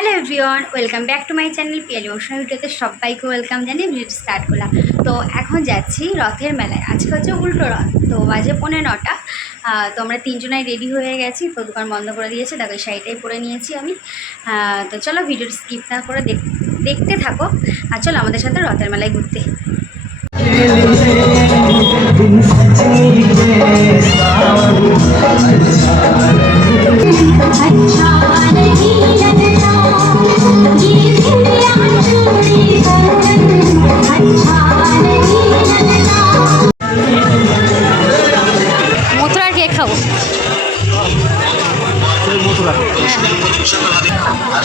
Hello everyone, welcome back to my channel Piyali masala ভিডিওতে সবাইকে welcome জানিয়ে video start করলাম তো এখন যাচ্ছি রথের মেলায়। আজকে হচ্ছে উল্টো রথ, তো বাজে পৌনে নটা। তো আমরা তিনজনাই রেডি হয়ে গেছি, তো দোকান বন্ধ করে দিয়েছে এই শাড়িটাই পরে নিয়েছি আমি। তো চলো ভিডিও স্কিপ না করে দেখ- দেখতে থাকো। আর চলো আমাদের সাথে রথের মেলায় ঘুরতে।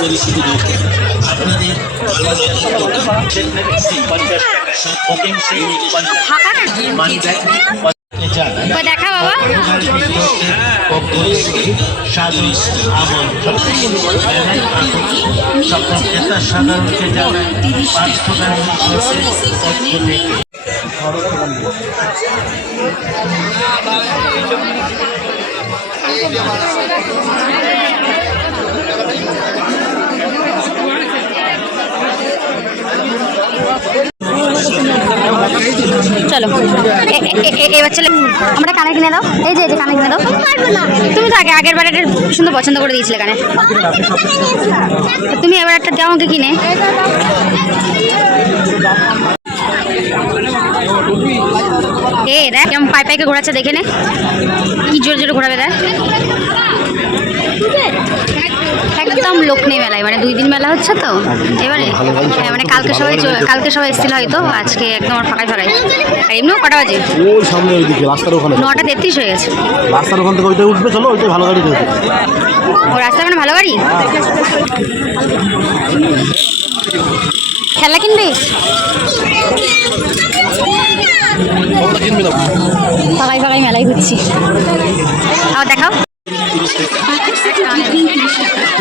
পরিস্থিতি দেখতে আপনাদের ফাঁকা না মানি ব্যাগ কই দেখা বাবা সাধু চলো। এবার চলে। আমরা কানে কিনে দাও। এই যে এই যে কানে কিনে দাও। তুমি তো আগে আগের বার একটা সুন্দর পছন্দ করে দিয়েছিলে কানে। তুমি এবার একটা দাও আমাকে কিনে। এ, দেখ, কেমন পাই পাইকে ঘোরাচ্ছে, দেখে নে। কি জোরে জোরে ঘোরাবে, দেখ। একদম লোক নেই মেলায় মানে দুই দিন মেলা হচ্ছে তো। এবারে হ্যাঁ মানে কালকে সবাই চ- কালকে সবাই এসেছিল হয়তো আজকে একদম আর ফাঁকাই ফাঁকাই। আর এমনিও কটা বাজে? ওই সামনে ওইদিকে রাস্তার ওখানে। নটা তেত্রিশ হয়ে গেছে। রাস্তার ওখান থেকে ওইটা উঠবে চলো ওইটা ভালো গাড়ি দেখবে ও রাস্তা মানে ভালো গাড়ি? খেলা কিনবে? ফাঁকাই ফাঁকাই মেলায় ঘুরছি। আবার দেখাও।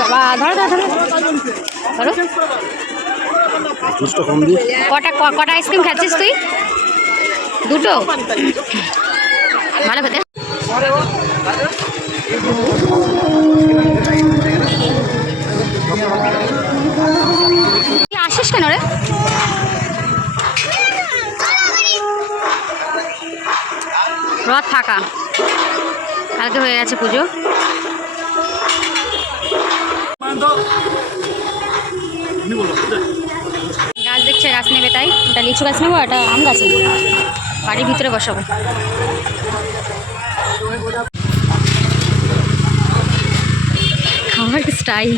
বাবা ধরো ধরো কটা আইসক্রিম খাচ্ছিস তুই? দুটো? ভালো খেতে আসিস কেন রে? রথ ফাঁকা। কালকে হয়ে গেছে পুজো। গাছ দেখছে, গাছ নেবে তাই। ওটা লিচু গাছ নেব এটা আম গাছ নেব। বাড়ির ভিতরে বসাবো। খাওয়ার স্টাইল